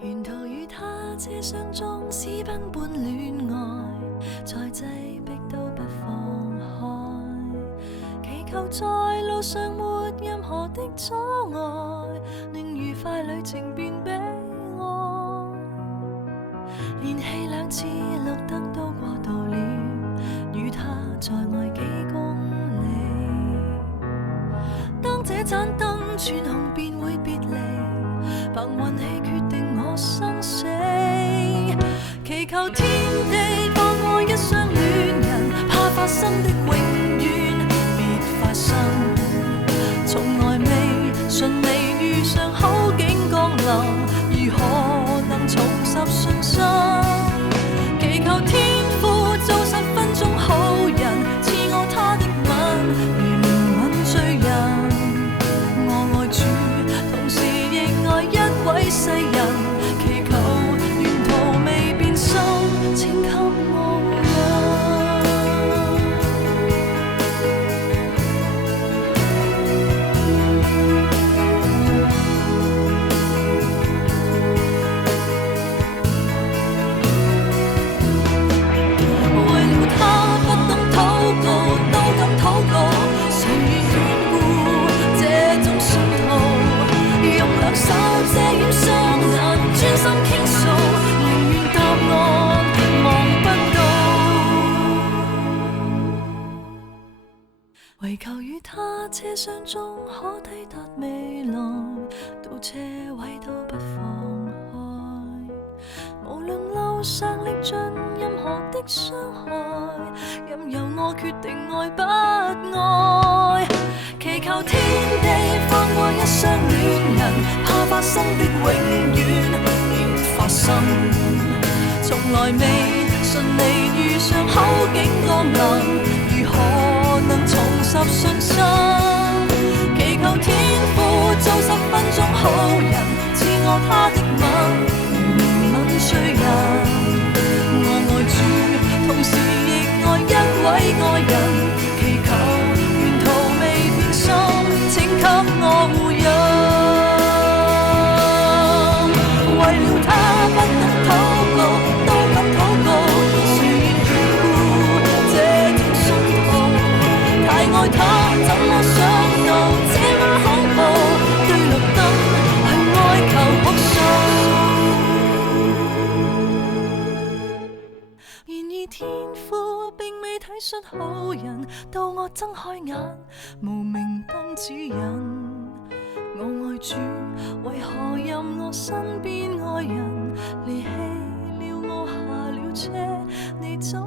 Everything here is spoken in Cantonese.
沿途與他車廂中私奔般戀愛，再擠迫都不放開，祈求在路上沒任何的阻礙，令愉快旅程變悲哀。連續2次綠燈都過渡了，與他在外幾公里。當這盞燈轉紅便會別離，憑運氣決定我生死，祈求天地放過一雙戀人，怕發生的永遠別發生，從來未順利遇上好景降臨，如何能重拾信心？祈求天父做10分鐘好人，賜我他的吻，如憐憫罪人。我愛主，同時亦愛一位世人，祈求沿途未變心，請給我為了他不懂禱告，都敢禱告，誰願眷顧這種信徒？用兩手遮掩雙眼，專心傾訴，寧願答案望不到。唯求與他車廂中可抵達未來，到車位都不放開。無論路上歷盡任何的傷害，任由我決定愛不愛。祈求天地放過一雙戀人，怕發生的永遠別發生，從來未順利遇上好景降臨，如何能重拾信心？祈求天父做10分鐘好人，賜我他的吻，如憐憫罪人。我愛主，同時亦愛一位愛人，祈求沿途未變心，請給我護蔭。為了他不懂禱告，都敢禱告，誰願眷顧這種信徒？太愛他，怎麼想到這麼恐怖？對綠燈去哀求哭訴。然而天父並未體恤好人，到我睜開眼，無明燈指引。我愛主，為何任我身邊愛人離棄了我下了車？你怎